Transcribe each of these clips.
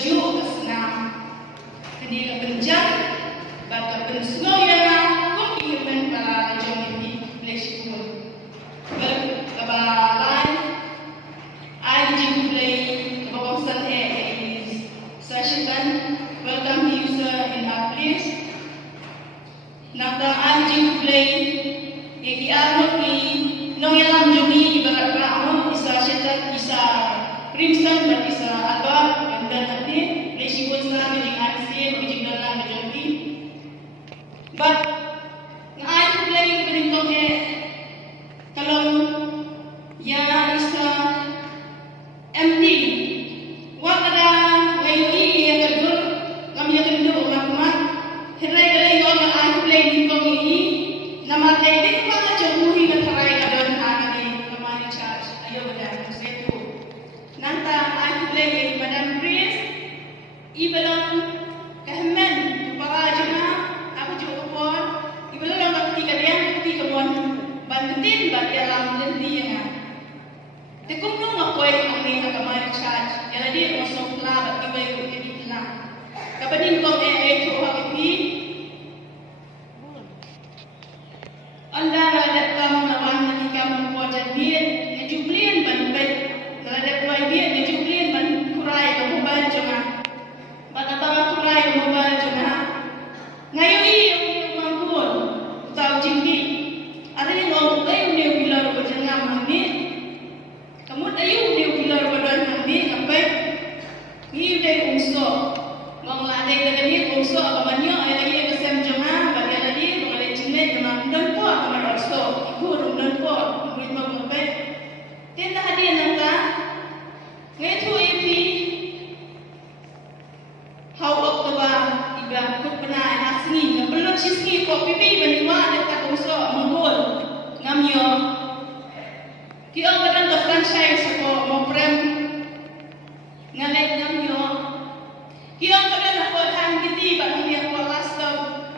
baju kesenam. Jadi kebenjang, bagi pensungai yang kau ingin para jom ini Malaysia pun. Berkabalan, I play kebawasan is session. Welcome user in our place. Nada I play, iki amot ni nong yalam jumi ibarat ramon isa session isa crimson but isa alba dan nanti Malaysia pun sana jadi ASEAN jadi dalam jadi. But I play beningkong kalau ya isa empty. Wag ada ngayon yang kedua kami akan duduk mak. Herai kadai orang I play beningkong ini nama tadi apa aja muhi ngerai adon hari kemari charge. Ayo benar setu. Nanta I play Madam Grace ibalang kehemen para jemaah apa juga pun ibalang bakti kalian bakti kebon bantuin bagi alam lendia tekum nong ngapoy kami agamay charge yala di masuk la bakti bayu jadi la kapanin ko itu hakipi Allah ada kamu lawan nanti kamu buat jadi ngejublin bantuin ada dua dia ngejublin ban kurai kamu banjama batata kurai kamu banjama ngayon yung mangkul tau jinggi ada ni mau tayo ni bilar berjangam mandi kamu tayo ni bilar badan mandi sampai ni udah ungso ngong ladai kada ni ungso abamanyo ay lagi kesem jama bagi lagi mengalai cine jama dan po akan orso ikur dan po murid mau sampai tenda hadiah nanta ngaitu ipi how oktoba iba kut pernah asni ngapelot sisni ko pipi baniwa ada tak ungso menggol ngamyo kio badan to franchise ko mo prem ngalek ngamyo kio badan ko han giti ba ni ko last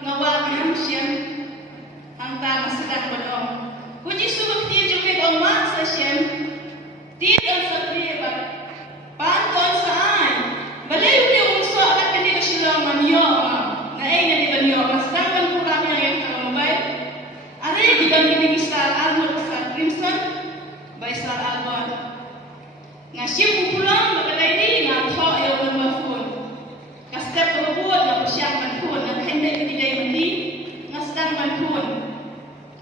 ngawal hamsiam hangta masedang bodong kuji subuk ti jume ko ma sa siem ti ang satri ba panton saan balay uli unso akan kini kasilang manyo na ay na di banyo masedang kan kurang yang mobile ada yang digang kini kisah almur kisah crimson baisal albon ngasih pulang bakal ini ngathok yang bermafun kastep berbut yang bersiang manpun yang hendek kedidai mandi ngasdang manpun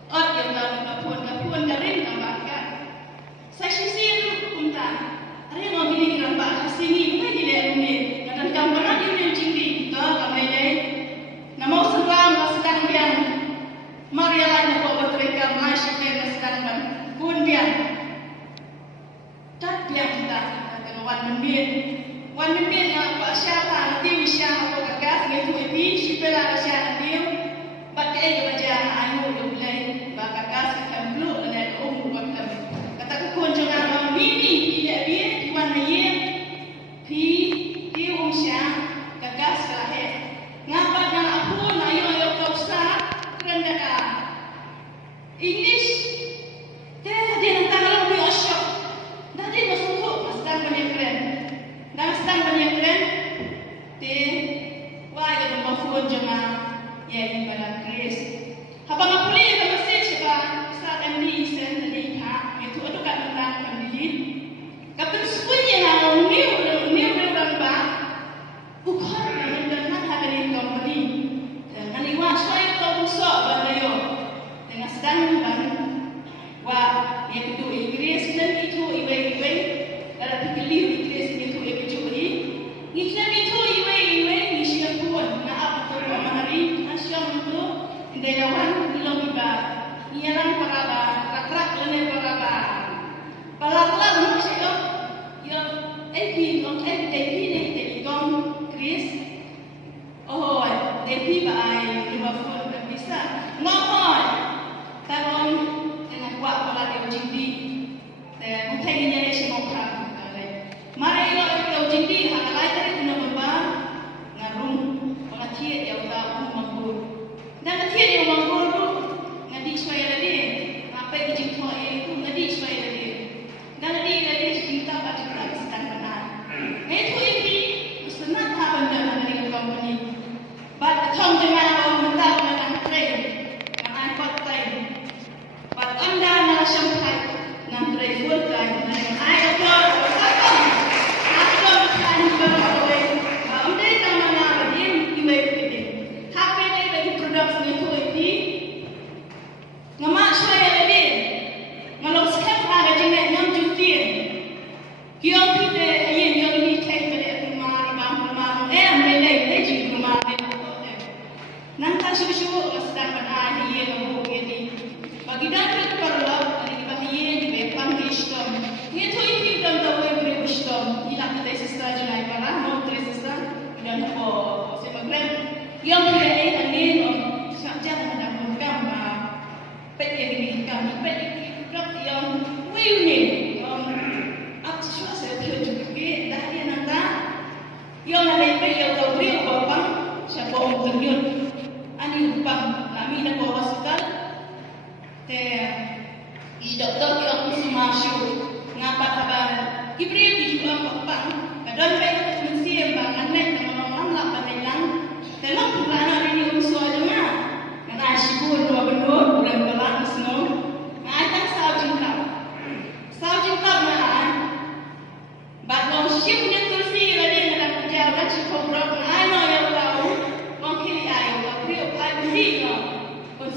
ot yang dalam kapun garin tambahkan saya sisir kumta ada yang mau gini kerambak kesini bukan di daerah ini dan kamera dia yang cinggi tak kamera dia nama seram sedang biang Maria lain kau berteriak Malaysia kena sedang pun dia tak dia kita dengan wan membien apa siapa nanti wisya atau gagas gitu ini sipela wisya nanti pakai baca ayu mulai gagas kan belum ada waktu kata kekunjungan mimi tidak dia di mana ye pi wisya gagas lahir ngapa dan aku ayo kau sah kerana English dia nanti kalau punya shock nanti masuk masdang banyak keren dan masdang banyak keren dia wajib memafun jemaah ya di badan Grace habang aku lihat masih siapa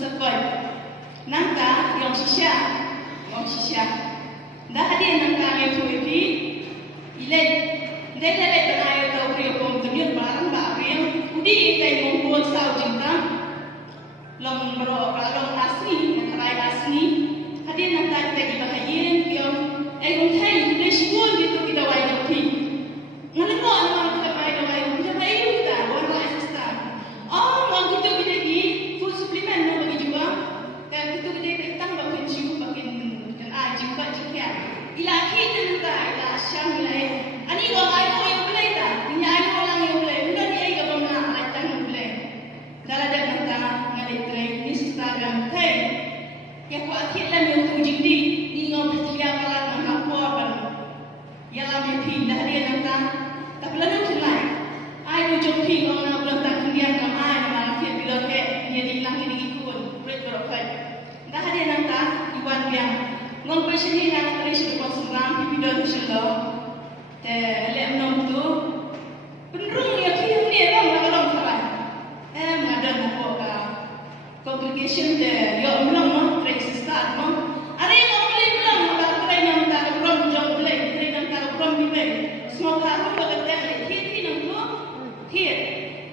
sekoi. Nangka yang sisya. Dah hadir nangka yang tuipi. Ilai. Dia dah lepas ayat tahu dia pun terjun barang barang. Udi ilai mengkuat sah jengkam. Long bro long asli, nakarai asli. Hadir nangka kita bahagian yang ayat thai dia syukur gitu kita wajib pi. Ngalengo anak kita wajib kita bayu kita orang asisten. Oh, mau kita bagi food supplement nak bagi juga. Dan kita bagi tambah kunci bagian kan aji buat jikia. Ilahi tentang ila syam ilai. Ani gua ayo yang boleh tak? Ini ayo orang yang boleh. Bukan dia yang bangga akan boleh. Dalam dan tentang ngalik tray ini Instagram thai. Ya ko akhir lam yang tu jindi ingau dia kalan nak kuapan. Ya lam yang pindah dia tentang tak lalu celai. Ai jom pi orang nak tentang dia kam ai nama akhir bila ke dia dilang ini ikut berat berokai. Dah dia tentang iwan yang ngom presini nak terus berkonsentrasi di bidang selo. Te lem nom tu penrung ya kiam ni ram nak ram sarai. Mengadan apa ka congregation de yo ulang no trace start no. Are ngom boleh ulang apa kita yang tak ram jom boleh kita yang tak ram ni baik. Semoga aku berkata hit nam tu hit.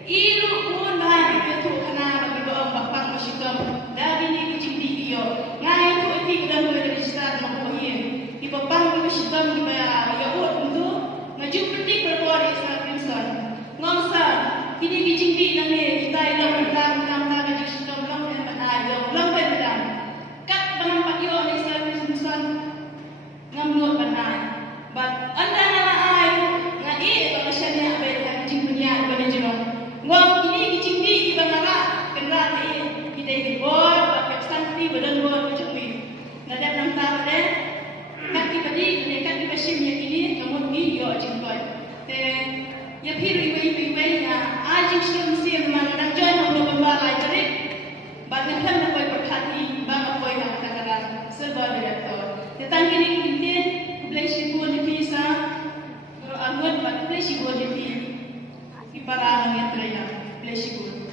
Ilu pun baik itu kena bagi doa bapak masyikam. Dari ni kucing di yo. Ngai tu itu dan boleh start nak bohien. Ibu bang masyikam di baya ya untuk ngaju penting berbuat Islam insan. Ngomsa ini kucing di nang ni kita ilmu dalam gaji sistem belum ada belum ada. Kat bahan pak yo Islam insan ngamnut banai. But anda nak ai ngai kalau syariah apa yang kucing dunia pada jerong. Ngom ini kucing di ibangara kena ni kita dibuat pakai santi badan buat kucing di. Nada nang tahu deh. Kat tadi mereka di mesin yang ini kamu ni yo jengkoi. Te ya phiru ibai ya aji mesti mana nak join orang berbalai jadi. Badan kan nak koi berhati bang koi nak katakan serba direktor. Tentang ini kita boleh sibuk di pisa. Kalau anggota boleh sibuk di parang yang terlihat boleh sibuk.